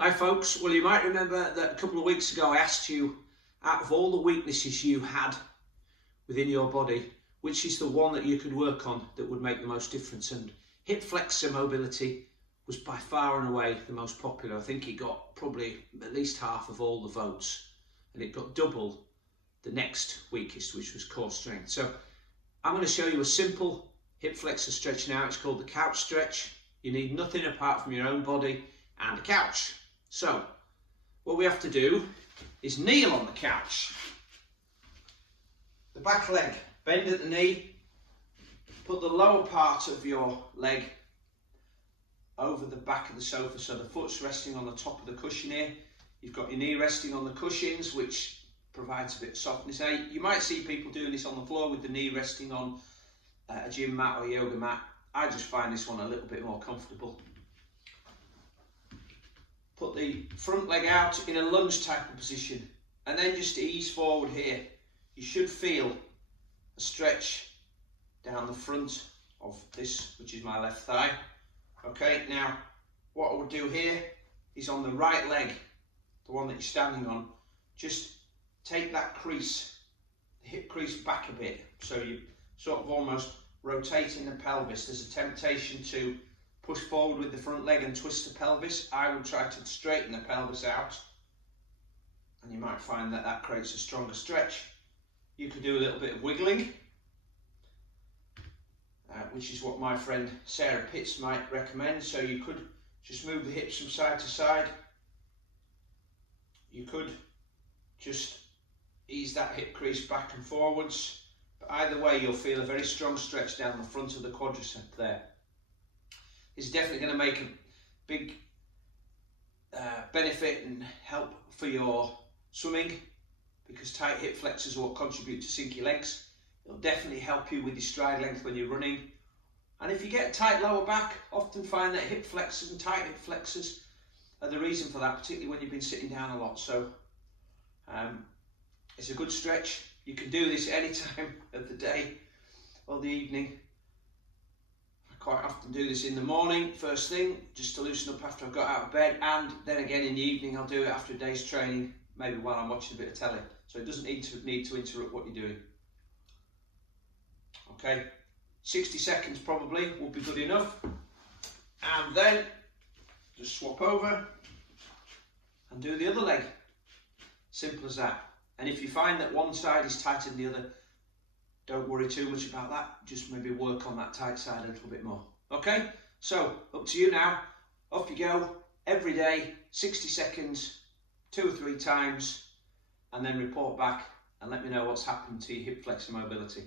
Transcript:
Hi folks, well you might remember that a couple of weeks ago I asked you, out of all the weaknesses you had within your body, which is the one that you could work on that would make the most difference, and hip flexor mobility was by far and away the most popular. I think it got probably at least half of all the votes, and it got double the next weakest, which was core strength. So I'm going to show you a simple hip flexor stretch now. It's called the couch stretch. You need nothing apart from your own body and a couch. So what we have to do is kneel on the couch. The back leg, bend at the knee, put the lower part of your leg over the back of the sofa, so the foot's resting on the top of the cushion here. You've got your knee resting on the cushions, which provides a bit of softness. Now, you might see people doing this on the floor with the knee resting on a gym mat or yoga mat. I just find this one a little bit more comfortable. Put the front leg out in a lunge type of position, and then just ease forward here. You should feel a stretch down the front of this, which is my left thigh. Okay, now what I would do here is on the right leg, the one that you're standing on, just take that crease, the hip crease back a bit, so you sort of almost rotating the pelvis. There's a temptation to push forward with the front leg and twist the pelvis. I would try to straighten the pelvis out, and you might find that that creates a stronger stretch. You could do a little bit of wiggling, which is what my friend Sarah Pitts might recommend. So you could just move the hips from side to side. You could just ease that hip crease back and forwards. But either way, you'll feel a very strong stretch down the front of the quadricep there. It's definitely going to make a big benefit and help for your swimming, because tight hip flexors will contribute to sink your legs. It'll definitely help you with your stride length when you're running. And if you get a tight lower back, often find that hip flexors and tight hip flexors are the reason for that, particularly when you've been sitting down a lot. So it's a good stretch. You can do this any time of the day or the evening. I quite often do this in the morning, first thing, just to loosen up after I've got out of bed, and then again in the evening I'll do it after a day's training, maybe while I'm watching a bit of telly. So it doesn't need to interrupt what you're doing. Okay, 60 seconds probably will be good enough. And then just swap over and do the other leg. Simple as that. And if you find that one side is tighter than the other, don't worry too much about that. Just maybe work on that tight side a little bit more. Okay, so up to you now. Off you go. Every day, 60 seconds, 2 or 3 times, and then report back and let me know what's happened to your hip flexor mobility.